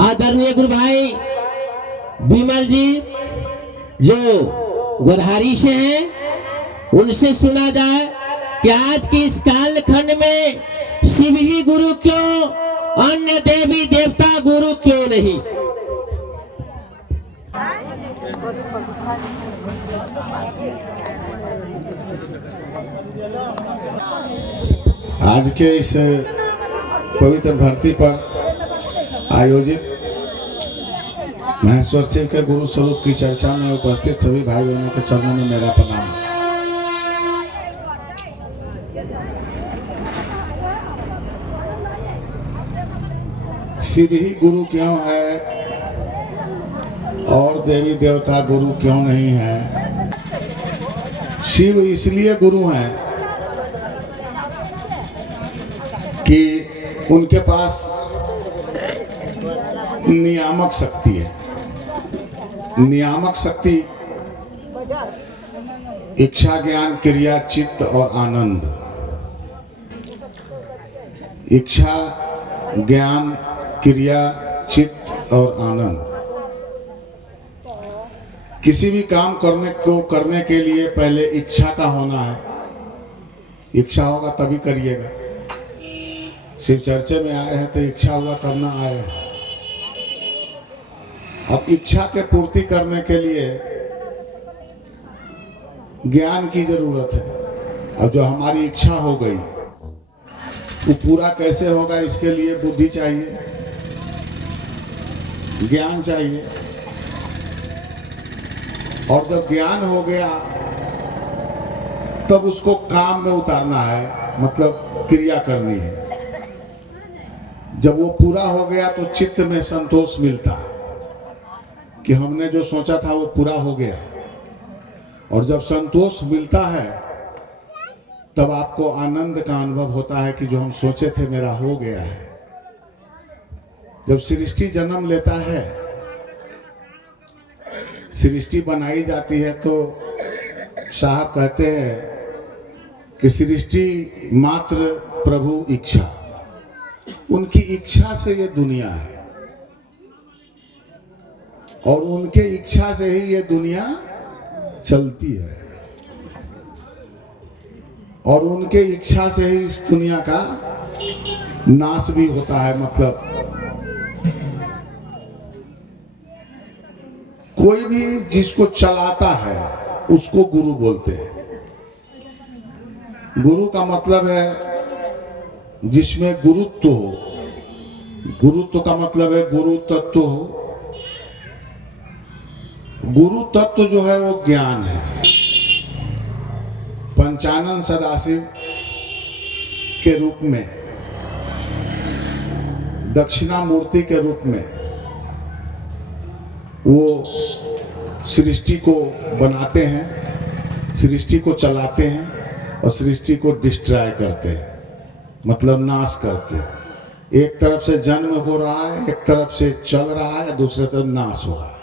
आदरणीय गुरु भाई विमल जी जो गोधारी से हैं उनसे सुना जाए कि आज की इस कालखंड में शिव ही गुरु क्यों, अन्य देवी देवता गुरु क्यों नहीं। आज के इस पवित्र धरती पर आयोजित महेश्वर शिव के गुरु स्वरूप की चर्चा में उपस्थित सभी भाई बहनों के चरणों में मेरा प्रणाम। शिव ही गुरु क्यों है और देवी देवता गुरु क्यों नहीं है। शिव इसलिए गुरु हैं कि उनके पास नियामक शक्ति है। नियामक शक्ति इच्छा, ज्ञान, क्रिया, चित्त और आनंद। इच्छा, ज्ञान, क्रिया, चित्त और आनंद। किसी भी काम करने के लिए पहले इच्छा का होना है। इच्छा होगा तभी करिएगा। शिव चर्चे में आए हैं तो इच्छा हुआ तब ना आए हैं। अब इच्छा के पूर्ति करने के लिए ज्ञान की जरूरत है। अब जो हमारी इच्छा हो गई वो पूरा कैसे होगा, इसके लिए बुद्धि चाहिए, ज्ञान चाहिए। और जब ज्ञान हो गया तब उसको काम में उतारना है, मतलब क्रिया करनी है। जब वो पूरा हो गया तो चित्त में संतोष मिलता कि हमने जो सोचा था वो पूरा हो गया। और जब संतोष मिलता है तब आपको आनंद का अनुभव होता है कि जो हम सोचे थे मेरा हो गया है। जब सृष्टि जन्म लेता है, सृष्टि बनाई जाती है, तो साहब कहते हैं कि सृष्टि मात्र प्रभु इच्छा। उनकी इच्छा से ये दुनिया है और उनके इच्छा से ही ये दुनिया चलती है और उनके इच्छा से ही इस दुनिया का नाश भी होता है। मतलब कोई भी जिसको चलाता है उसको गुरु बोलते हैं। गुरु का मतलब है जिसमें गुरुत्व हो। गुरुत्व का मतलब है गुरु तत्व हो। गुरु तत्व जो है वो ज्ञान है। पंचानन सदाशिव के रूप में, दक्षिणामूर्ति के रूप में वो सृष्टि को बनाते हैं, सृष्टि को चलाते हैं और सृष्टि को डिस्ट्रॉय करते हैं, मतलब नाश करते हैं। एक तरफ से जन्म हो रहा है, एक तरफ से चल रहा है, दूसरे तरफ नाश हो रहा है।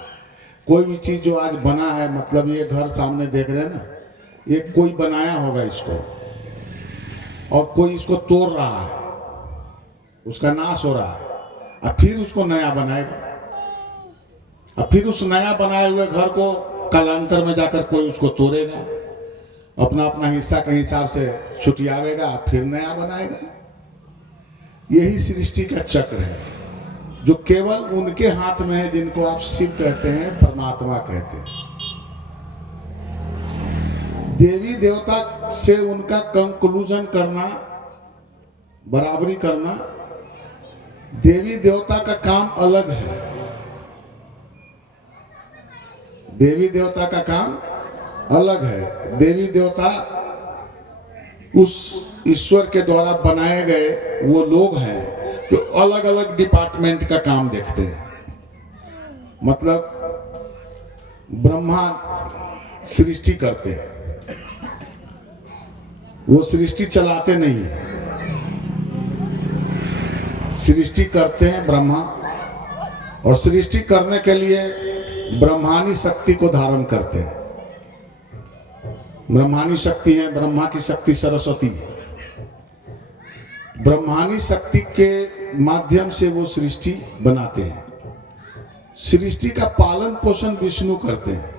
कोई भी चीज जो आज बना है, मतलब ये घर सामने देख रहे हैं ना, ये कोई बनाया होगा इसको और कोई इसको तोड़ रहा है, उसका नाश हो रहा है, और फिर उसको नया बनाएगा। और फिर उस नया बनाए हुए घर को कालांतर में जाकर कोई उसको तोड़ेगा, अपना अपना हिस्सा के हिसाब से छुटियावेगा, फिर नया बनाएगा। यही सृष्टि का चक्र है जो केवल उनके हाथ में है जिनको आप शिव कहते हैं, परमात्मा कहते हैं। देवी देवता से उनका कंक्लूजन करना, बराबरी करना, देवी देवता का काम अलग है। देवी देवता का काम अलग है। देवी देवता उस ईश्वर के द्वारा बनाए गए वो लोग हैं जो अलग अलग डिपार्टमेंट का काम देखते हैं। मतलब ब्रह्मा सृष्टि करते हैं, वो सृष्टि चलाते नहीं है। सृष्टि करते हैं ब्रह्मा, और सृष्टि करने के लिए ब्रह्मानी शक्ति को धारण करते हैं। ब्रह्मानी शक्ति है, ब्रह्मा की शक्ति सरस्वती है। ब्रह्मानी शक्ति के माध्यम से वो सृष्टि बनाते हैं। सृष्टि का पालन पोषण विष्णु करते हैं।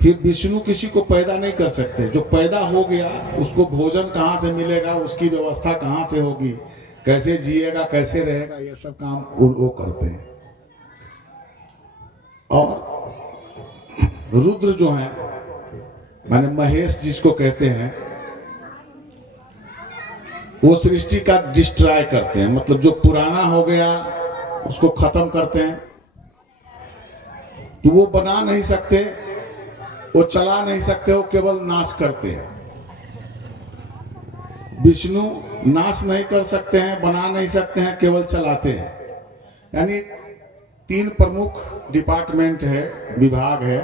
फिर विष्णु किसी को पैदा नहीं कर सकते। जो पैदा हो गया उसको भोजन कहाँ से मिलेगा, उसकी व्यवस्था कहाँ से होगी, कैसे जिएगा, कैसे रहेगा, ये सब काम वो करते हैं। और रुद्र जो है माने महेश जिसको कहते हैं, वो सृष्टि का डिस्ट्रॉय करते हैं। मतलब जो पुराना हो गया उसको खत्म करते हैं। तो वो बना नहीं सकते, वो चला नहीं सकते, वो केवल नाश करते हैं। विष्णु नाश नहीं कर सकते हैं, बना नहीं सकते हैं, केवल चलाते हैं। यानी 3 प्रमुख डिपार्टमेंट है, विभाग है,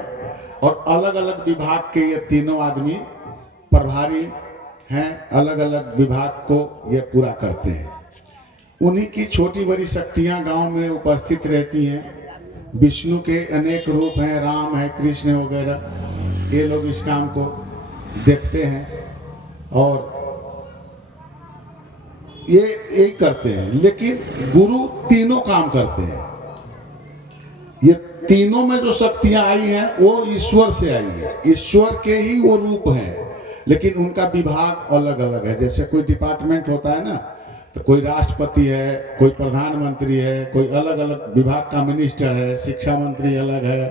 और अलग अलग विभाग के ये तीनों आदमी प्रभारी हैं। अलग अलग विभाग को ये पूरा करते हैं। उन्हीं की छोटी बड़ी शक्तियां गांव में उपस्थित रहती हैं। विष्णु के अनेक रूप हैं, राम है, कृष्ण वगैरह, ये लोग इस काम को देखते हैं और ये यही करते हैं। लेकिन गुरु तीनों काम करते हैं। ये तीनों में जो शक्तियां आई हैं वो ईश्वर से आई है, ईश्वर के ही वो रूप हैं, लेकिन उनका विभाग अलग अलग है। जैसे कोई डिपार्टमेंट होता है ना, तो कोई राष्ट्रपति है, कोई प्रधानमंत्री है, कोई अलग अलग विभाग का मिनिस्टर है, शिक्षा मंत्री अलग है,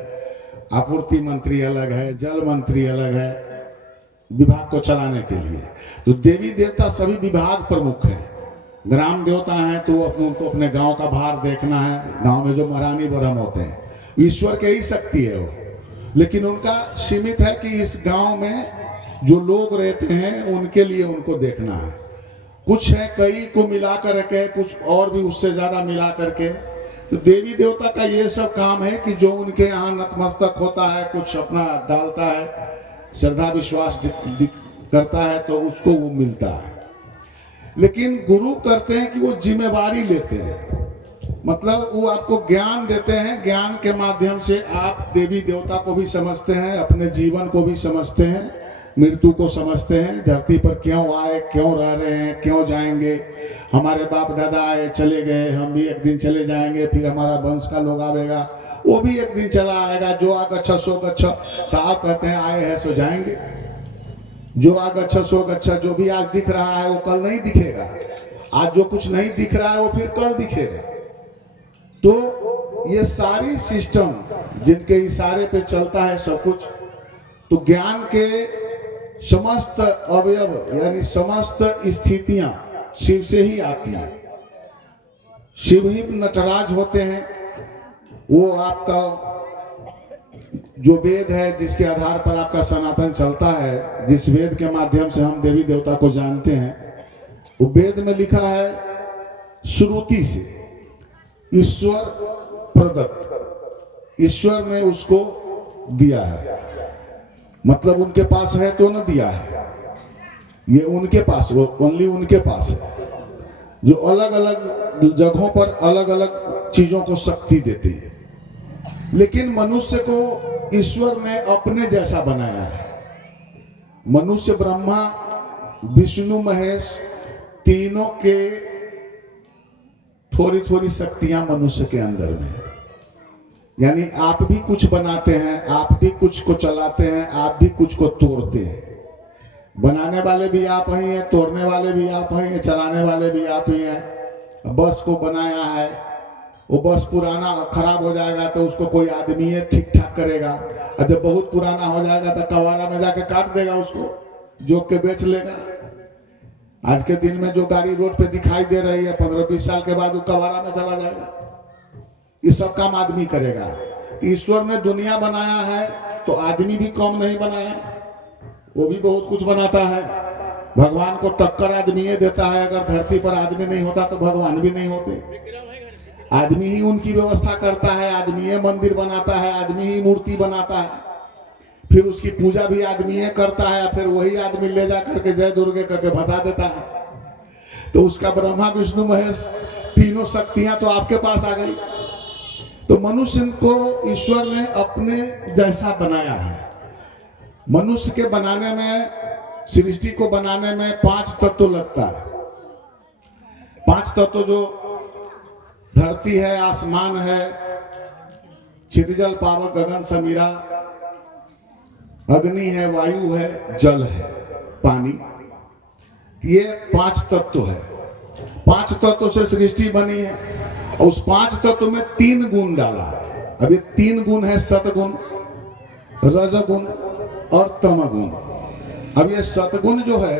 आपूर्ति मंत्री अलग है, जल मंत्री अलग है, विभाग को चलाने के लिए। तो देवी देवता सभी विभाग प्रमुख हैं। ग्राम देवता हैं तो उनको अपने गांव का भार देखना है। गांव में जो महारानी ब्रह्म होते हैं, ईश्वर के ही शक्ति है वो, लेकिन उनका सीमित है कि इस गांव में जो लोग रहते हैं उनके लिए उनको देखना है। कुछ है कई को मिला करके, कुछ और भी उससे ज्यादा मिला करके। तो देवी देवता का ये सब काम है कि जो उनके यहाँ नतमस्तक होता है, कुछ अपना डालता है, श्रद्धा विश्वास करता है, तो उसको वो मिलता है। लेकिन गुरु करते हैं कि वो जिम्मेवारी लेते हैं। मतलब वो आपको ज्ञान देते हैं, ज्ञान के माध्यम से आप देवी देवता को भी समझते हैं, अपने जीवन को भी समझते हैं, मृत्यु को समझते हैं, धरती पर क्यों आए, क्यों रह रहे हैं, क्यों जाएंगे। हमारे बाप दादा आए चले गए, हम भी एक दिन चले जाएंगे, फिर हमारा वंश का लोग आवेगा, वो भी एक दिन चला आएगा। जो आग अच्छा सो अच्छा, साहब कहते हैं आए हैं सो जाएंगे। जो आग अच्छा सो अच्छा, जो भी आज दिख रहा है वो कल नहीं दिखेगा। आज जो कुछ नहीं दिख रहा है वो फिर कल दिखेगा। तो ये सारी सिस्टम जिनके इशारे पे चलता है सब कुछ, तो ज्ञान के समस्त अवयव यानी समस्त स्थितियां शिव से ही आती हैं। शिव ही नटराज होते हैं। वो आपका जो वेद है, जिसके आधार पर आपका सनातन चलता है, जिस वेद के माध्यम से हम देवी देवता को जानते हैं, वो वेद में लिखा है श्रुति से ईश्वर प्रदत्त, ईश्वर ने उसको दिया है। मतलब उनके पास है तो न दिया है, ये उनके पास, वो ओनली उनके पास है, जो अलग अलग जगहों पर अलग अलग चीजों को शक्ति देते हैं। लेकिन मनुष्य को ईश्वर ने अपने जैसा बनाया है। मनुष्य, ब्रह्मा, विष्णु, महेश, तीनों के थोड़ी थोड़ी शक्तियां मनुष्य के अंदर में है। यानी आप भी कुछ बनाते हैं, आप भी कुछ को चलाते हैं, आप भी कुछ को तोड़ते हैं। बनाने वाले भी आप ही हैं, तोड़ने वाले भी आप ही हैं, चलाने वाले भी आप ही हैं। बस को बनाया है, वो बस पुराना खराब हो जाएगा तो उसको कोई आदमी है ठीक ठाक करेगा, और जब बहुत पुराना हो जाएगा तो कवारा में जाके काट देगा, उसको जोक के बेच लेगा। आज के दिन में जो गाड़ी रोड पे दिखाई दे रही है, 15-20 साल के बाद वो कवारा में चला जाएगा। ये सब काम आदमी करेगा। ईश्वर ने दुनिया बनाया है तो आदमी भी कम नहीं बनाया, वो भी बहुत कुछ बनाता है। भगवान को टक्कर आदमी ये देता है। अगर धरती पर आदमी नहीं होता तो भगवान भी नहीं होते। आदमी ही उनकी व्यवस्था करता है, आदमी ही मंदिर बनाता है, आदमी ही मूर्ति बनाता है, फिर उसकी पूजा भी आदमी ही करता है, फिर वही आदमी ले जा करके जय दुर्गे करके भसा देता है। तो उसका ब्रह्मा विष्णु महेश तीनों शक्तियां तो आपके पास आ गई। तो मनुष्य को ईश्वर ने अपने जैसा बनाया है। मनुष्य के बनाने में, सृष्टि को बनाने में 5 तत्व लगता है। 5 तत्व जो धरती है, आसमान है, क्षितिजल पावक गगन समीरा, अग्नि है, वायु है, जल है, पानी, ये 5 तत्व है। 5 तत्व से सृष्टि बनी है और उस 5 तत्व में 3 गुण डाला है। अब ये 3 गुण है, सतगुण, रजगुण और तमगुण। अब ये सतगुण जो है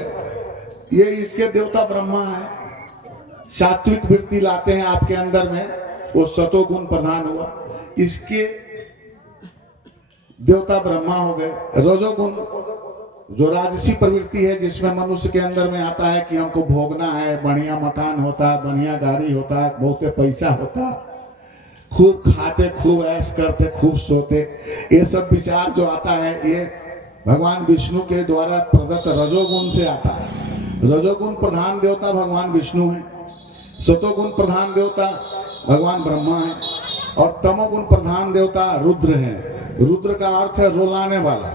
ये इसके देवता ब्रह्मा है, सात्विक वृत्ति लाते हैं आपके अंदर में, वो सतोगुण प्रधान हुआ, इसके देवता ब्रह्मा हो गए। रजोगुण जो राजसी प्रवृत्ति है, जिसमें मनुष्य के अंदर में आता है कि हमको भोगना है, बढ़िया मकान होता है, बढ़िया गाड़ी होता है, बहुत पैसा होता, खूब खाते, खूब ऐश करते, खूब सोते, ये सब विचार जो आता है ये भगवान विष्णु के द्वारा प्रदत्त रजोगुण से आता है। रजोगुण प्रधान देवता भगवान विष्णु है, सतोगुण प्रधान देवता भगवान ब्रह्मा है और तमोगुण प्रधान देवता रुद्र है। रुद्र का अर्थ है रुलाने वाला।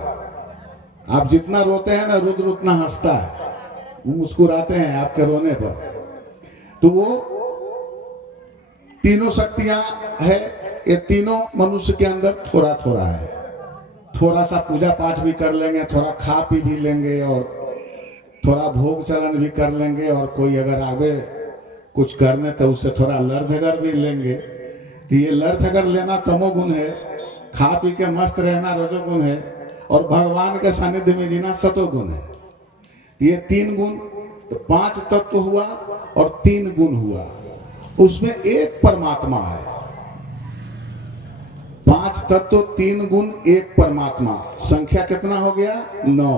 आप जितना रोते हैं ना, रुद्र उतना हंसता है, मुस्कुराते हैं आपके रोने पर। तो वो तीनों शक्तियां है, ये तीनों मनुष्य के अंदर थोड़ा थोड़ा है। थोड़ा सा पूजा पाठ भी कर लेंगे, थोड़ा खा पी भी लेंगे और थोड़ा भोग चलन भी कर लेंगे, और कोई अगर आगे कुछ करने तो उससे थोड़ा लड़ झगड़ भी लेंगे। तो ये लड़ झगड़ लेना तमोगुण है, खा पी के मस्त रहना रजोगुण है, और भगवान के सानिध्य में जीना सतोगुण है। ये 3 गुण, तो 5 तत्व हुआ और 3 गुण हुआ, उसमें एक परमात्मा है। 5 तत्व, 3 गुण, एक परमात्मा, संख्या कितना हो गया? 9।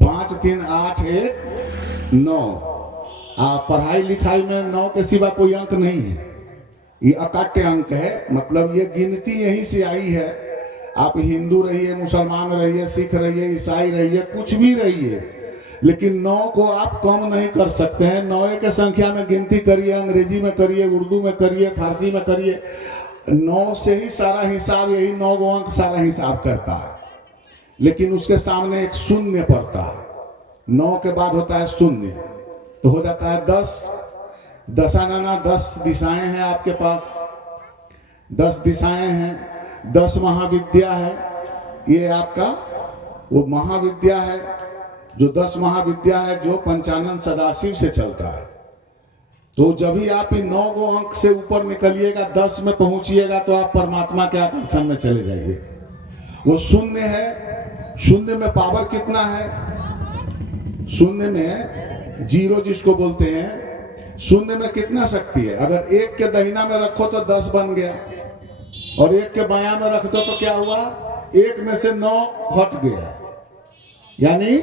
5 3 8 1 9। पढ़ाई लिखाई में 9 के सिवा कोई अंक नहीं है, ये अकाट्य अंक है। मतलब ये गिनती यहीं से आई है। आप हिंदू रहिए, मुसलमान रहिए, सिख रहिए, ईसाई रहिए, कुछ भी रहिए, लेकिन 9 को आप कम नहीं कर सकते हैं। 9 के संख्या में गिनती करिए, अंग्रेजी में करिए, उर्दू में करिए, फारसी में करिए, 9 से ही सारा हिसाब, यही 9 गो अंक सारा हिसाब करता है। लेकिन उसके सामने एक शून्य पड़ता है, 9 के बाद होता है शून्य, तो हो जाता है 10। 10 दिशाएं हैं आपके पास, 10 दिशाएं हैं, 10 महाविद्या है। ये आपका वो महाविद्या है, जो 10 महाविद्या है, जो पंचानन सदाशिव से चलता है। तो जब भी आप इन 9 गो अंक से ऊपर निकलिएगा, 10 में पहुंचिएगा, तो आप परमात्मा के आकर्षण में चले जाइए। वो शून्य है। शून्य में पावर कितना है? शून्य में 0 जिसको बोलते हैं, शून्य में कितना शक्ति है? अगर 1 के दहिना में रखो तो 10 बन गया, और 1 के बायां में रख दो तो क्या हुआ? 1 में से 9 हट गया। यानी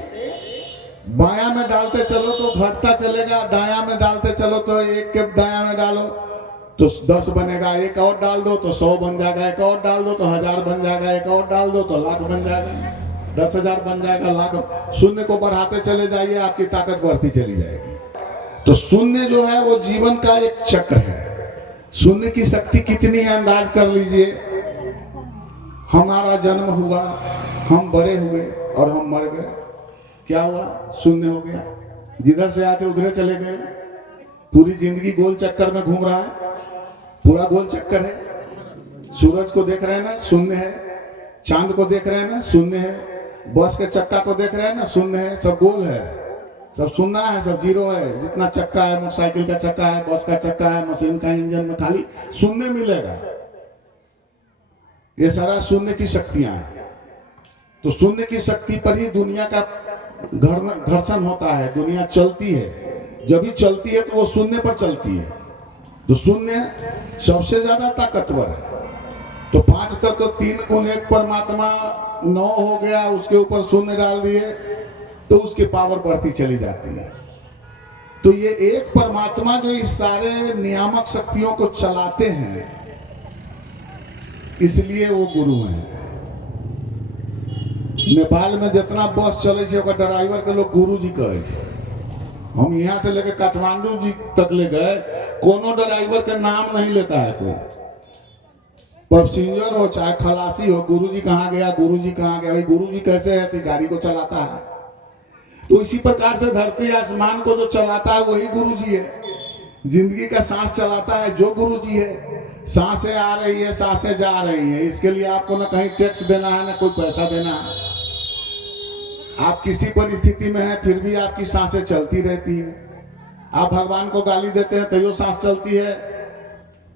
बायां में डालते चलो तो घटता चलेगा, दायां में डालते चलो तो 1 के दायां में डालो तो 10 बनेगा, 1 और डाल दो तो 100 बन जाएगा, 1 और डाल दो तो 1000 बन जाएगा, 1 और डाल दो तो लाख बन जाएगा, 10,000 बन जाएगा, लाख। शून्य को बढ़ाते चले जाइए, आपकी ताकत बढ़ती चली जाएगी। तो शून्य जो है वो जीवन का एक चक्र है। शून्य की शक्ति कितनी है अंदाज कर लीजिए। हमारा जन्म हुआ, हम बड़े हुए और हम मर गए, क्या हुआ? शून्य हो गया। जिधर से आते उधर चले गए। पूरी जिंदगी गोल चक्कर में घूम रहा है, पूरा गोल चक्कर है। सूरज को देख रहे हैं ना, शून्य है। चांद को देख रहे हैं ना, शून्य है। बस के चक्का को देख रहे हैं ना, शून्य है। सब गोल है, सब सुनना है, सब जीरो है। जितना चक्का है, मोटरसाइकिल का चक्का है, बस का चक्का है, मशीन का इंजन में खाली शून्य मिलेगा। ये सारा शून्य की शक्तियां हैं। तो शून्य की शक्ति पर ही दुनिया का घर्षण होता है, दुनिया चलती है। जब भी चलती है तो वो शून्य पर चलती है। तो शून्य सबसे ज्यादा ताकतवर है। तो 5 तत्व, 3 गुण, एक परमात्मा, 9 हो गया, उसके ऊपर शून्य डाल दिए तो उसकी पावर बढ़ती चली जाती है। तो ये एक परमात्मा जो इस सारे नियामक शक्तियों को चलाते हैं, इसलिए वो गुरु हैं। नेपाल में जितना बस चले ड्राइवर के लोग गुरु जी कहे छे। हम यहाँ से लेके काठमांडू जी तक ले गए, कोनो ड्राइवर के नाम नहीं लेता है कोई। पैसेंजर हो चाहे खलासी हो, गुरुजी कहाँ गया, गुरुजी कहाँ गया। भाई गुरुजी कैसे है? तो गाड़ी को चलाता है। तो इसी प्रकार से धरती आसमान को जो चलाता है वही गुरुजी है। जिंदगी का सांस चलाता है जो गुरुजी है। सांसें आ रही है, सांसें जा रही हैं, इसके लिए आपको ना कहीं टैक्स देना है ना कोई पैसा देना है। आप किसी परिस्थिति में हैं फिर भी आपकी सांसें चलती रहती है। आप भगवान को गाली देते हैं तो यो सांस चलती है,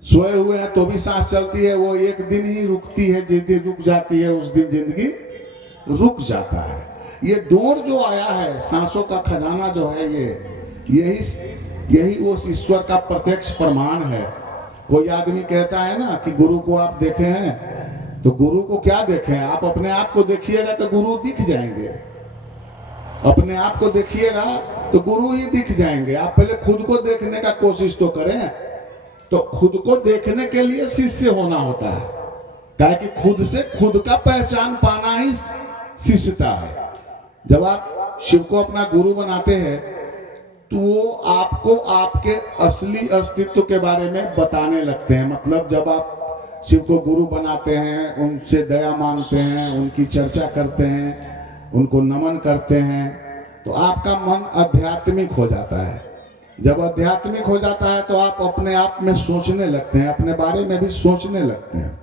सोए हुए हैं तो भी सांस चलती है। वो एक दिन ही रुकती है, जिस दिन रुक जाती है उस दिन जिंदगी रुक जाता है। ये डोर जो आया है, सांसों का खजाना जो है, यही उस ईश्वर का प्रत्यक्ष प्रमाण है। कोई आदमी कहता है ना कि गुरु को आप देखे हैं, तो गुरु को क्या देखें? आप अपने आप को देखिएगा तो गुरु दिख जाएंगे। अपने आप को देखिएगा तो गुरु ही दिख जाएंगे। आप पहले खुद को देखने का कोशिश तो करें। तो खुद को देखने के लिए शिष्य होना होता है, क्या कि खुद से खुद का पहचान पाना ही शिष्यता है। जब आप शिव को अपना गुरु बनाते हैं तो वो आपको आपके असली अस्तित्व के बारे में बताने लगते हैं। मतलब जब आप शिव को गुरु बनाते हैं, उनसे दया मांगते हैं, उनकी चर्चा करते हैं, उनको नमन करते हैं, तो आपका मन आध्यात्मिक हो जाता है। जब आध्यात्मिक हो जाता है तो आप अपने आप में सोचने लगते हैं, अपने बारे में भी सोचने लगते हैं।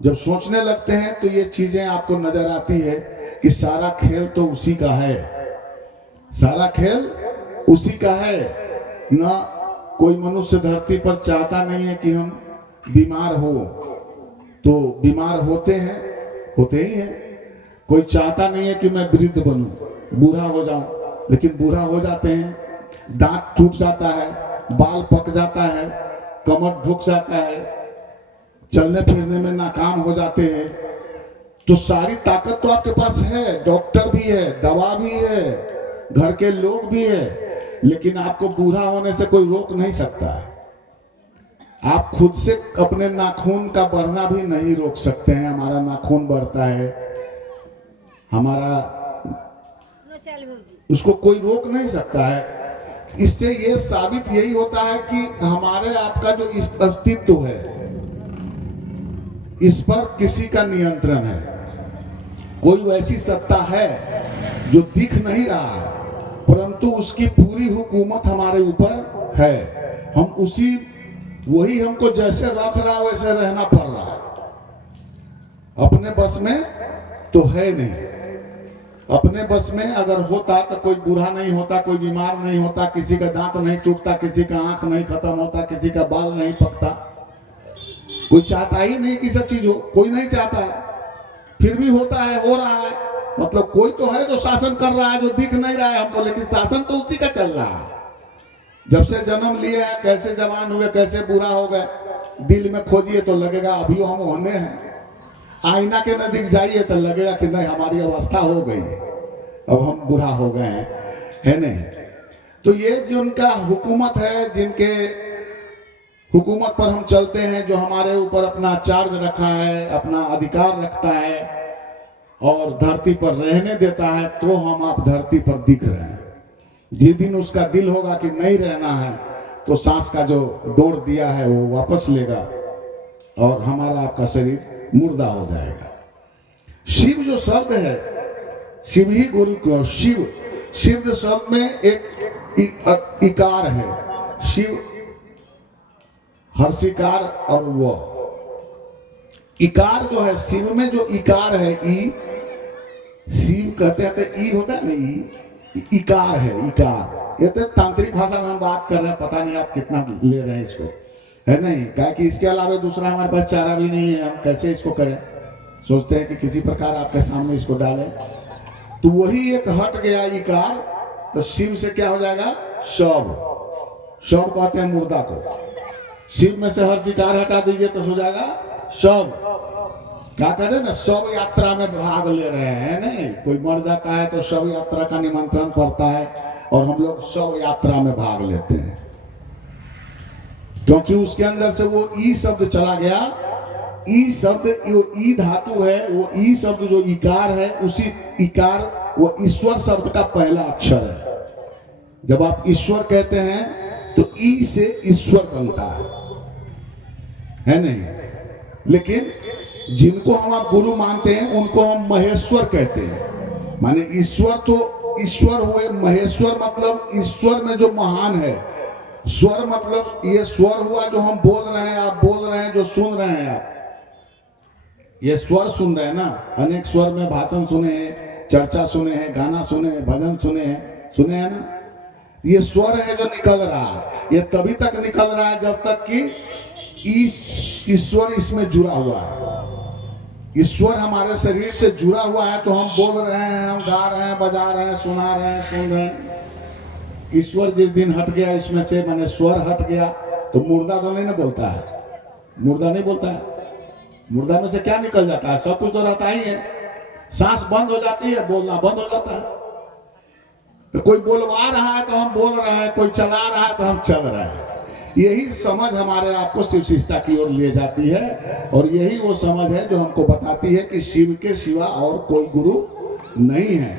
जब सोचने लगते हैं तो ये चीजें आपको नजर आती है कि सारा खेल तो उसी का है, सारा खेल उसी का है ना। कोई मनुष्य धरती पर चाहता नहीं है कि हम बीमार हो, तो बीमार होते हैं, होते ही हैं। कोई चाहता नहीं है कि मैं वृद्ध बनूं, बूढ़ा हो जाऊं, लेकिन बूढ़ा हो जाते हैं। दांत टूट जाता है, बाल पक जाता है, कमर झुक जाता है, चलने फिरने में नाकाम हो जाते हैं। तो सारी ताकत तो आपके पास है, डॉक्टर भी है, दवा भी है, घर के लोग भी है, लेकिन आपको बूढ़ा होने से कोई रोक नहीं सकता है। आप खुद से अपने नाखून का बढ़ना भी नहीं रोक सकते हैं। हमारा नाखून बढ़ता है, हमारा, उसको कोई रोक नहीं सकता है। इससे ये साबित यही होता है कि हमारे आपका जो अस्तित्व है, इस पर किसी का नियंत्रण है। कोई वैसी सत्ता है जो दिख नहीं रहा है, परंतु उसकी पूरी हुकूमत हमारे ऊपर है। हम उसी, वही हमको जैसे रख रहा है वैसे रहना पड़ रहा है। अपने बस में तो है नहीं। अपने बस में अगर होता तो कोई बूढ़ा नहीं होता, कोई बीमार नहीं होता, किसी का दांत नहीं टूटता, किसी का आंख नहीं खत्म होता, किसी का बाल नहीं पकता। कोई चाहता ही नहीं कि सब चीज हो, कोई नहीं चाहता है, फिर भी होता है, हो रहा है। मतलब कोई तो है जो शासन कर रहा है, जो दिख नहीं रहा है हमको, लेकिन शासन तो उसी का चल रहा है। जब से जन्म लिए हैं, कैसे जवान हुए, कैसे बूढ़ा हो गए, दिल में खोजिए तो लगेगा अभी हम होने हैं। आईना के नजदीक जाइए तो लगेगा कि नहीं हमारी अवस्था हो गई, अब हम बूढ़ा हो गए हैं, है नहीं। तो ये जो उनका हुकूमत है, जिनके हुकूमत पर हम चलते हैं, जो हमारे ऊपर अपना चार्ज रखा है, अपना अधिकार रखता है और धरती पर रहने देता है, तो हम आप धरती पर दिख रहे हैं। जिस दिन उसका दिल होगा कि नहीं रहना है, तो सांस का जो डोर दिया है वो वापस लेगा और हमारा आपका शरीर मुर्दा हो जाएगा। शिव जो शब्द है, शिव ही गुरु को, शिव, शिव शब्द में एक इकार है। शिव हर्षिकार, और वो इकार जो है, शिव में जो इकार है, ई, शिव कहते हैं तो ई होता है ना, ई, इकार है, इकार। ये तो तांत्रिक भाषा में हम बात कर रहे हैं, पता नहीं आप कितना ले रहे हैं इसको, है नहीं। क्या कि इसके अलावा दूसरा हमारे पास चारा भी नहीं है, हम कैसे इसको करें। सोचते हैं कि किसी प्रकार आपके सामने इसको डालें, तो वही एक हट गया इकार, तो शिव से क्या हो जाएगा, शव। शव कहते हैं मुर्दा को। शिव में से हर शिकार हटा दीजिए तो हो जाएगा शव। क्या करें ना, शव यात्रा में भाग ले रहे हैं, नहीं कोई मर जाता है तो शव यात्रा का निमंत्रण पड़ता है और हम लोग शव यात्रा में भाग लेते हैं, क्योंकि उसके अंदर से वो ई शब्द चला गया। ई शब्द, वो ई धातु है, वो ई शब्द जो इकार है, उसी इकार वो ईश्वर शब्द का पहला अक्षर है। जब आप ईश्वर कहते हैं तो ई से ईश्वर बनता है नहीं। लेकिन जिनको हम आप गुरु मानते हैं उनको हम महेश्वर कहते हैं। माने ईश्वर तो ईश्वर हुए, महेश्वर मतलब ईश्वर में जो महान है, स्वर मतलब ये स्वर हुआ जो हम बोल रहे हैं, आप बोल रहे हैं, जो सुन रहे हैं आप, ये स्वर सुन रहे हैं ना। अनेक स्वर में भाषण सुने हैं, चर्चा सुने हैं, गाना सुने हैं, भजन सुने हैं ना। ये स्वर है जो निकल रहा है, ये तभी तक निकल रहा है जब तक कि ईश्वर इसमें जुड़ा हुआ है। ईश्वर हमारे शरीर से जुड़ा हुआ है तो हम बोल रहे हैं, हम गा रहे हैं, बजा रहे हैं, सुना रहे हैं, सुन रहे हैं। ईश्वर जिस दिन हट गया इसमें से, माने स्वर हट गया, तो मुर्दा तो नहीं ना बोलता है, मुर्दा नहीं बोलता है। मुर्दा में से क्या निकल जाता है? सब कुछ तो रहता ही है। सांस बंद हो जाती है, बोलना बंद हो जाता है। तो कोई बोलवा रहा है तो हम बोल रहे हैं, कोई चला रहा है तो हम चल रहे हैं। यही समझ हमारे आप को शिव शिष्टता की ओर ले जाती है, और यही वो समझ है जो हमको बताती है कि शिव के सिवा और कोई गुरु नहीं है।